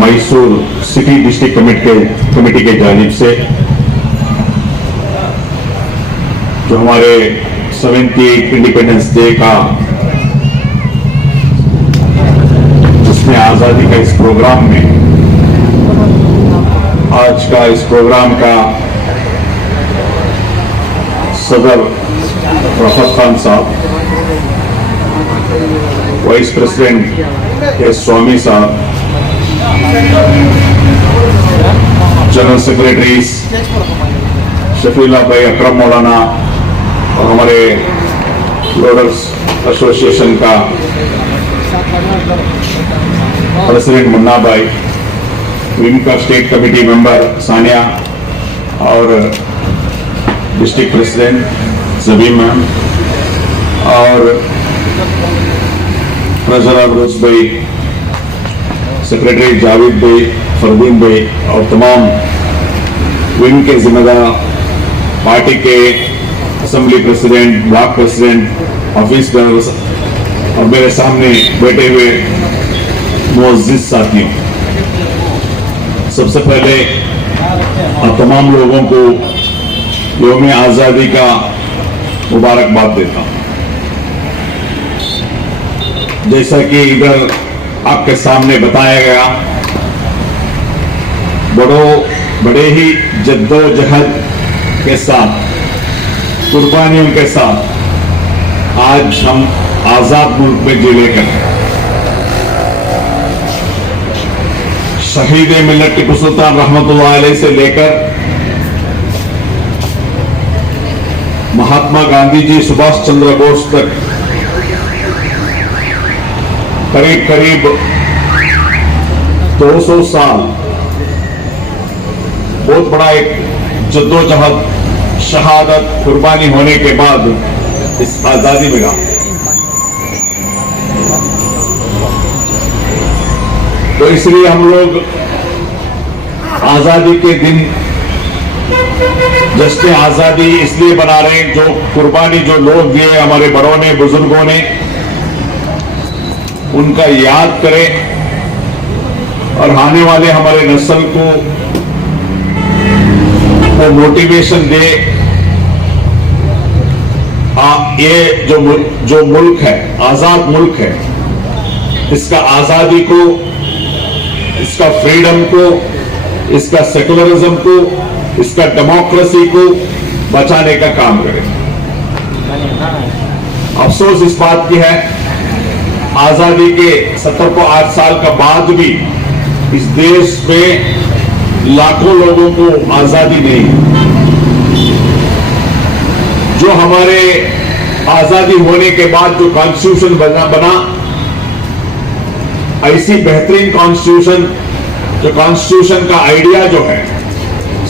Mysore city district committee के जानिब से जो हमारे 70 इंडिपेंडेंस डे का जिसमें आज़ादी का इस प्रोग्राम में आज का इस प्रोग्राम का सदर रफत खान साहब, वाइस प्रेसिडेंट एस स्वामी साहब, जनरल सेक्रेटरी शफीला भाई अकरम मौलाना और हमारे लोडर्स एसोसिएशन का प्रेसिडेंट मुन्ना भाई, विम का स्टेट कमेटी मेंबर सानिया और डिस्ट्रिक्ट प्रेसिडेंट जबीम मैम और ट्रेजरर रोज भाई, सेक्रेटरी जावेद भाई, फरदीन भाई और तमाम विंग के जिम्मेदार, पार्टी के assembly president, block president, office girls और मेरे सामने बैठे हुए मुअज़्ज़िज़ साथियों, सबसे पहले आप तमाम लोगों को यौम आज़ादी का मुबारकबाद देता हूं। जैसा कि इधर आपके सामने बताया गया, बड़े ही जद्दोजहद के साथ, कुर्बानियों के साथ आज हम आजाद मुल्क में जी लेकर शहीद मिल्लत टीपू सुल्तान रहमतुल्लाह अलैह से लेकर महात्मा गांधी जी, सुभाष चंद्र बोस तक करीब करीब 200 साल बहुत बड़ा एक जद्दोजहद, शहादत, कुर्बानी होने के बाद इस आजादी मिला। तो इसलिए हम लोग आजादी के दिन जश्न आजादी इसलिए बना रहे हैं, जो कुर्बानी जो लोग दिए हमारे बड़ों ने, बुजुर्गों ने, उनका याद करें और आने वाले हमारे नस्ल को वो मोटिवेशन दे। ये जो मुल्क है, आजाद मुल्क है, इसका आजादी को, इसका फ्रीडम को, इसका सेकुलरिज्म को, इसका डेमोक्रेसी को बचाने का काम करें। अफसोस इस बात की है, आजादी के 70 को 8 साल का बाद भी इस देश में लाखों लोगों को आजादी नहीं। जो हमारे आजादी होने के बाद जो कॉन्स्टिट्यूशन बना ऐसी बेहतरीन कॉन्स्टिट्यूशन, जो कॉन्स्टिट्यूशन का आइडिया जो है,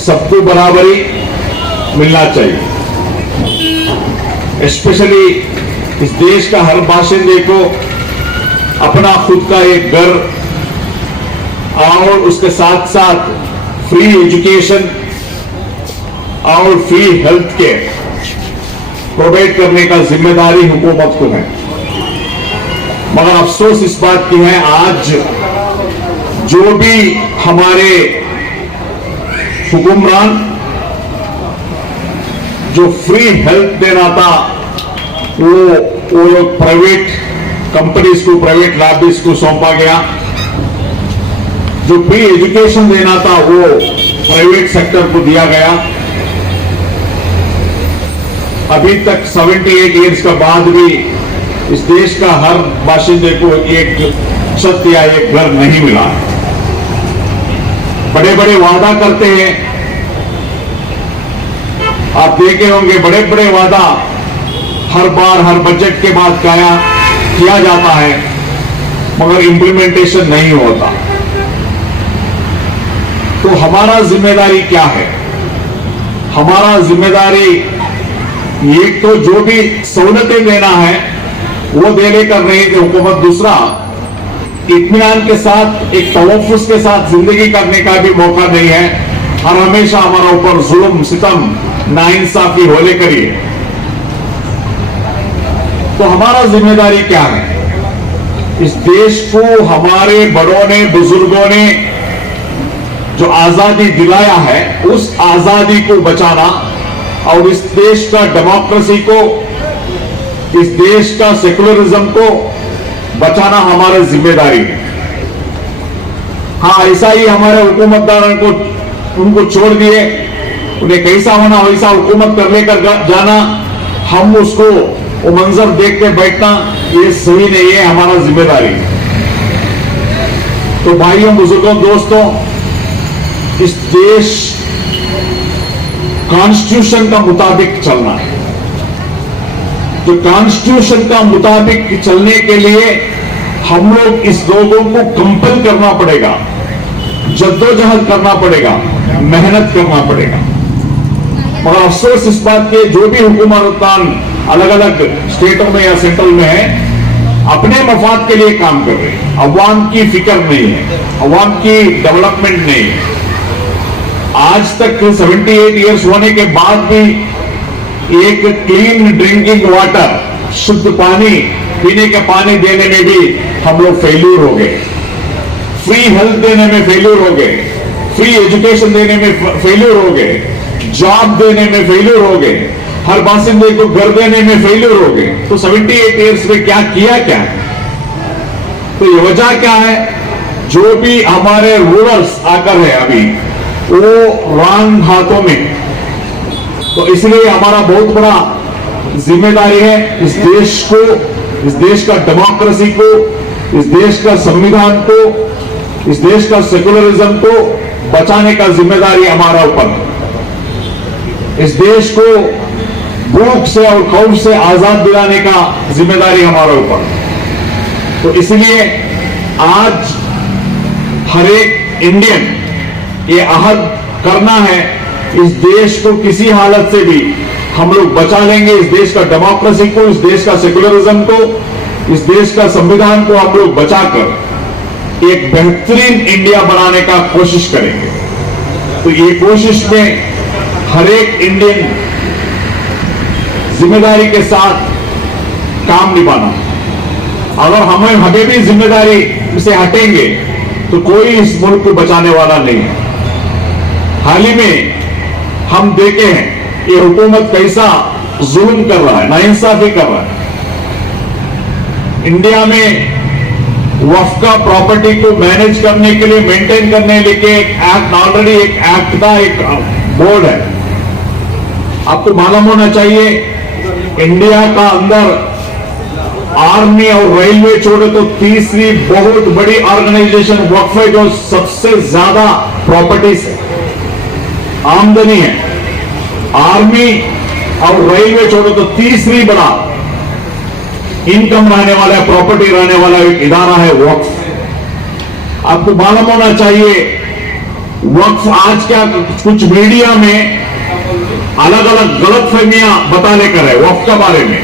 सबको बराबरी मिलना चाहिए। स्पेशली इस देश का हर बाशिंदे को अपना खुद का एक घर और उसके साथ साथ फ्री एजुकेशन और फ्री हेल्थ केयर प्रोवाइड करने का जिम्मेदारी हुकूमत को है। मगर अफसोस इस बात की है, आज जो भी हमारे हुक्मरान जो फ्री हेल्थ देना था, वो लोग प्राइवेट कंपनीज को, प्राइवेट लॉबीज को सौंपा गया। जो फ्री एजुकेशन देना था वो प्राइवेट सेक्टर को दिया गया। अभी तक 78 ईयर्स का बाद भी इस देश का हर बाशिंदे को एक छत या एक घर नहीं मिला। बड़े बड़े वादा करते हैं, आप देखे होंगे, बड़े बड़े वादा हर बार हर बजट के बाद किया जाता है, मगर इंप्लीमेंटेशन नहीं होता। तो हमारा जिम्मेदारी क्या है? हमारा जिम्मेदारी एक तो जो भी सहूलतें देना है वो देने कर रही है हुकूमत, दूसरा इत्मीनान के साथ, एक तवफ़ुज़ के साथ जिंदगी करने का भी मौका नहीं है और हमेशा हमारा ऊपर जुल्म, सितम, नाइंसाफी होले करिए। तो हमारा जिम्मेदारी क्या है? इस देश को हमारे बड़ों ने, बुजुर्गों ने जो आजादी दिलाया है उस आजादी को बचाना और इस देश का डेमोक्रेसी को, इस देश का सेकुलरिज्म को बचाना हमारी जिम्मेदारी है। हाँ, ऐसा ही हमारे हुकूमतदारों को उनको छोड़ दिए, उन्हें कैसा होना वैसा हुकूमत कर लेकर जाना, हम उसको वो मंजर देख के बैठना ये सही नहीं है, हमारा जिम्मेदारी है। तो भाइयों, बुजुर्गों, दोस्तों, इस देश कॉन्स्टिट्यूशन का मुताबिक चलना है। तो कॉन्स्टिट्यूशन का मुताबिक चलने के लिए हम लोग इस लोगों को कंपेल करना पड़ेगा, जद्दोजहद करना पड़ेगा, मेहनत करना पड़ेगा। मगर अफसोस इस बात के, जो भी हुकूमतदान अलग अलग स्टेटों में या सेंट्रल में है, अपने मफाद के लिए काम कर रहे हैं, अवाम की फिक्र नहीं है, अवाम की डेवलपमेंट नहीं है। आज तक 78 इयर्स होने के बाद भी एक क्लीन ड्रिंकिंग वाटर, शुद्ध पानी, पीने का पानी देने में भी हम लोग फेल्यूर हो गए, फ्री हेल्थ देने में फेल्यूर हो गए, फ्री एजुकेशन देने में फेल्यूर हो गए, जॉब देने में फेल्यूर हो गए, हर बासिंदे को घर देने में फेल्यूर हो गए। तो 78 इयर्स में क्या किया क्या है? तो ये वजह क्या है? जो भी हमारे रूलर्स आकर है अभी वो रॉन्ग हाथों में। तो इसलिए हमारा बहुत बड़ा जिम्मेदारी है इस देश को, इस देश का डेमोक्रेसी को, इस देश का संविधान को, इस देश का सेकुलरिज्म को बचाने का जिम्मेदारी हमारा ऊपर है। इस देश को भूख से और खौफ से आजाद दिलाने का जिम्मेदारी हमारे ऊपर। तो इसलिए आज हर एक इंडियन ये अहद करना है, इस देश को किसी हालत से भी हम लोग बचा लेंगे, इस देश का डेमोक्रेसी को, इस देश का सेकुलरिज्म को, इस देश का संविधान को हम लोग बचाकर एक बेहतरीन इंडिया बनाने का कोशिश करेंगे। तो ये कोशिश में हर एक इंडियन जिम्मेदारी के साथ काम निभाना। अगर हमें भी जिम्मेदारी से हटेंगे तो कोई इस मुल्क को बचाने वाला नहीं है। हाल ही में हम देखे हैं ये हुकूमत कैसा जुल्म कर रहा है, नाइंसाफी कर रहा है। इंडिया में वक्फ का प्रॉपर्टी को मैनेज करने के लिए, मेंटेन करने के लिए एक एक्ट, ऑलरेडी एक एक्ट का एक बोर्ड है। आपको मालूम होना चाहिए इंडिया का अंदर आर्मी और रेलवे छोड़े तो तीसरी बहुत बड़ी ऑर्गेनाइजेशन वक्फ है, जो सबसे ज्यादा प्रॉपर्टीज है, आमदनी है। आर्मी और रेलवे छोड़े तो तीसरी बड़ा इनकम रहने वाला है, प्रॉपर्टी रहने वाला एक इदारा है वक्फ। आपको मालूम होना चाहिए वक्फ आज क्या कुछ मीडिया में अलग अलग गलत फहमियां बता लेकर है वक्फ के बारे में।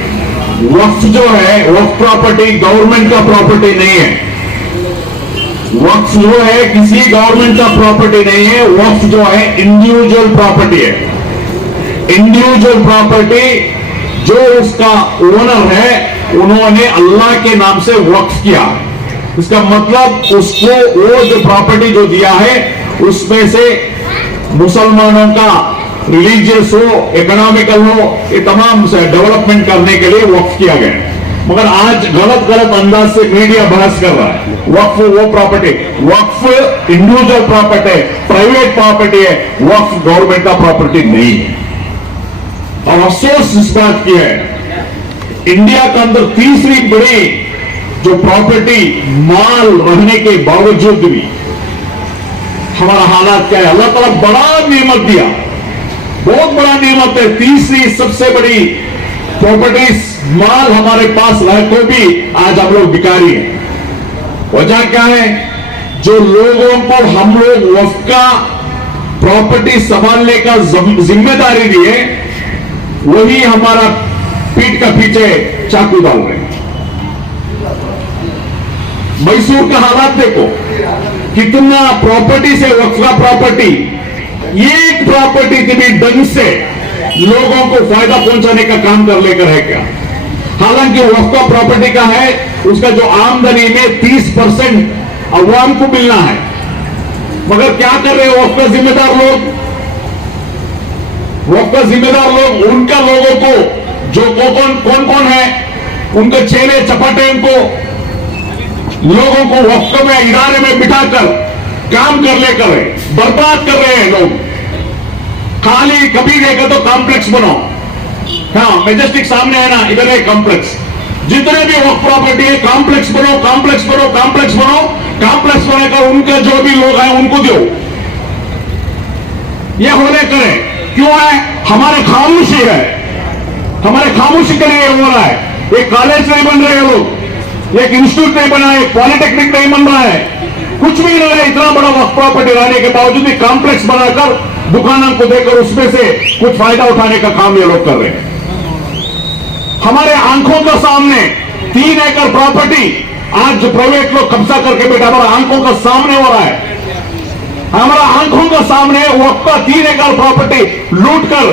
वक्फ जो है, वक्फ प्रॉपर्टी गवर्नमेंट का प्रॉपर्टी नहीं है। वक्फ जो है किसी गवर्नमेंट का प्रॉपर्टी नहीं है। वक्फ जो है इंडिविजुअल प्रॉपर्टी है। इंडिविजुअल प्रॉपर्टी जो उसका ओनर है उन्होंने अल्लाह के नाम से वक्फ किया। इसका मतलब उसको वो जो प्रॉपर्टी जो दिया है उसमें से मुसलमानों का रिलीजियस हो, इकोनॉमिकल हो, ये तमाम डेवलपमेंट करने के लिए वक्फ किया गया। मगर आज गलत अंदाज से मीडिया बहस कर रहा है वक्फ वो प्रॉपर्टी, वक्फ इंडिविजुअल प्रॉपर्टी है, प्राइवेट प्रॉपर्टी है, वक्फ गवर्नमेंट का प्रॉपर्टी नहीं है। और अफसोस इस बात की है इंडिया के अंदर तीसरी बड़ी जो प्रॉपर्टी माल रहने के बावजूद भी हमारा हालात क्या है। अल्लाह ताला बड़ा नेमत दिया, बहुत बड़ा नेमत है। तीसरी सबसे बड़ी प्रॉपर्टीज माल हमारे पास रह को भी आज हम लोग भिखारी हैं। वजह क्या है? जो लोगों को हम लोग वक्फ का प्रॉपर्टी संभालने का जिम्मेदारी दिए वही हमारा पीठ का पीछे चाकू डाल रहे हैं। मैसूर का हालात देखो, कितना प्रॉपर्टी से वक्फ का प्रॉपर्टी, एक प्रॉपर्टी की भी ढंग से लोगों को फायदा पहुंचाने का काम कर लेकर है क्या? हालांकि वक्फ का प्रॉपर्टी का है, उसका जो आमदनी में 30% अवाम को मिलना है, मगर क्या कर रहे हैं वक्फ का जिम्मेदार लोग? वक्फ का जिम्मेदार लोग उनका लोगों को जो कौन कौन है उनके चेले चपाटे उनको लोगों को वक्फ में इदारे में बिठाकर काम कर लेकर बर्बाद कर रहे हैं लोग। खाली कभी देखा तो कॉम्प्लेक्स बनाओ, हाँ मेजेस्टिक सामने है ना, इधर है कॉम्प्लेक्स। जितने भी वक्फ प्रॉपर्टी है कॉम्प्लेक्स बनो, कॉम्प्लेक्स बनो, कॉम्प्लेक्स बनो, कॉम्प्लेक्स बनाकर उनके जो भी लोग हैं उनको दो। ये होने करें क्यों है? हमारे खामोशी है, हमारे खामोशी के लिए हो रहा है। एक कॉलेज नहीं बन रहे हैं लोग, एक इंस्टीट्यूट नहीं बना है, पॉलिटेक्निक नहीं बन रहा है, कुछ भी नहीं है। इतना बड़ा वक्फ प्रॉपर्टी रहने के बावजूद भी कॉम्प्लेक्स बनाकर दुकानों को देकर उसमें से कुछ फायदा उठाने का काम ये लोग कर रहे हैं। हमारे आंखों के सामने 3 एकड़ प्रॉपर्टी आज जो प्राइवेट लोग कब्जा करके बैठा, हमारा आंखों का सामने हो रहा है। हमारा आंखों के सामने वक्फ का 3 एकड़ प्रॉपर्टी लूट कर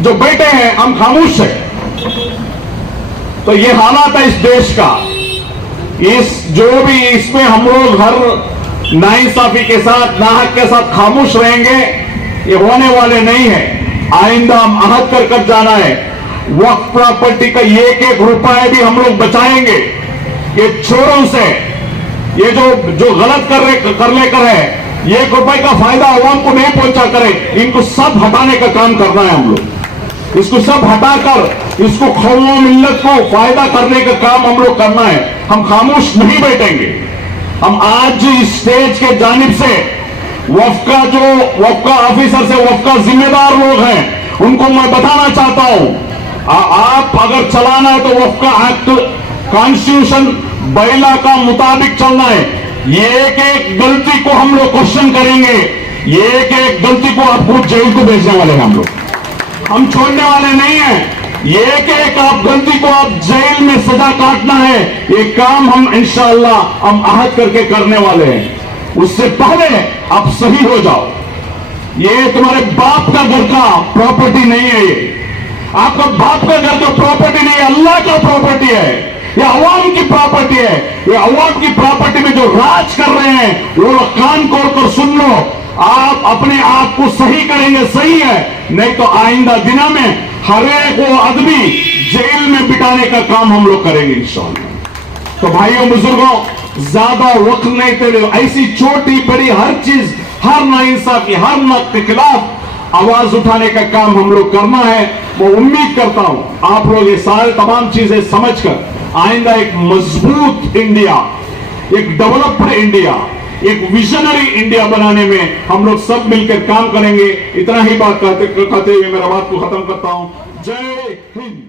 जो बैठे हैं, हम खामोश हैं। तो ये हालात है इस देश का। इस जो भी इसमें हम लोग हर नाइंसाफी के साथ, नाहक के साथ खामोश रहेंगे, ये होने वाले नहीं है। आइंदा हम अहद कर जाना है, वक्फ प्रॉपर्टी का एक एक रुपए भी हम लोग बचाएंगे। ये चोरों से, ये जो गलत कर लेकर है, 1 रुपए का फायदा आवाम को नहीं पहुंचा करे, इनको सब हटाने का काम करना है हम लोग। इसको सब हटाकर इसको कौम मिल्लत को फायदा करने का काम हम लोग करना है। हम खामोश नहीं बैठेंगे। हम आज इस स्टेज के जानिब से वक्फ का ऑफिसर से वक्फ का जिम्मेदार लोग हैं, उनको मैं बताना चाहता हूं, आप अगर चलाना है तो वक्फ का एक्ट, कॉन्स्टिट्यूशन, बैला का मुताबिक चलना है। ये एक गलती को हम लोग क्वेश्चन करेंगे, ये एक गलती को आपको जेल को भेजने वाले हैं हम लोग, हम छोड़ने वाले नहीं हैं। एक आप गलती को आप जेल में सजा काटना है, ये काम हम इंशाअल्लाह हम अहद करके करने वाले हैं। उससे पहले आप सही हो जाओ। ये तुम्हारे बाप का घर का प्रॉपर्टी नहीं है, ये आपका बाप का घर का प्रॉपर्टी नहीं है, अल्लाह का प्रॉपर्टी है। ये अवाम की प्रॉपर्टी है। ये अवाम की प्रॉपर्टी में जो राज कर रहे हैं वो लोग कान खोल कर सुन लो। आप अपने आप को सही करेंगे, सही है, नहीं तो आइंदा दिनों में हर एक वो आदमी जेल में बिठाने का काम हम लोग करेंगे इंशाअल्लाह। तो भाइयों बुजुर्गों, ज्यादा वक्त नहीं तेरे, ऐसी छोटी बड़ी हर चीज, हर नाइंसाफी, हर नक के खिलाफ आवाज उठाने का काम हम लोग करना है। वो उम्मीद करता हूं आप लोग ये सारे तमाम चीजें समझकर आइंदा एक मजबूत इंडिया, एक डेवलप्ड इंडिया, एक विजनरी इंडिया बनाने में हम लोग सब मिलकर काम करेंगे। इतना ही बात कहते हुए मेरा बात को खत्म करता हूं। जय हिंद।